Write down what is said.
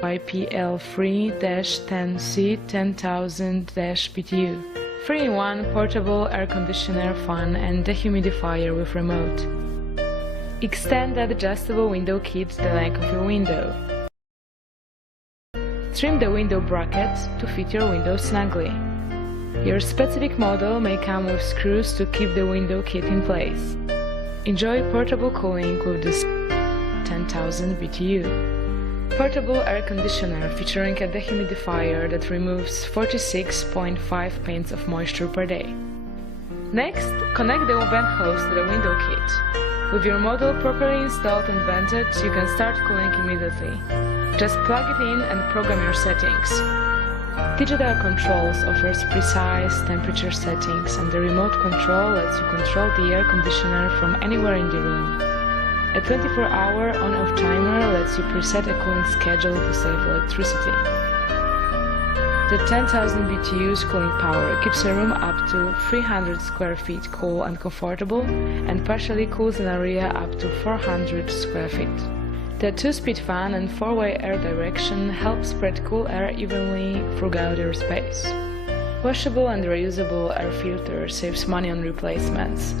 YPL3-10C 10,000-BTU. 3-in-1 portable air conditioner, fan and dehumidifier with remote. Extend the adjustable window kit the length of your window. Trim the window brackets to fit your window snugly. Your specific model may come with screws to keep the window kit in place. Enjoy portable cooling with this 10,000 BTU. Portable air conditioner featuring a dehumidifier that removes 46.5 pints of moisture per day. Next, connect the vent hose to the window kit. With your model properly installed and vented, you can start cooling immediately. Just plug it in and program your settings. Digital Controls offers precise temperature settings, and the remote control lets you control the air conditioner from anywhere in the room. A 24-hour on-off timer lets you preset a cooling schedule to save electricity. The 10,000 BTU's cooling power keeps a room up to 300 square feet cool and comfortable, and partially cools an area up to 400 square feet. The 2-speed fan and 4-way air direction help spread cool air evenly throughout your space. Washable and reusable air filter saves money on replacements.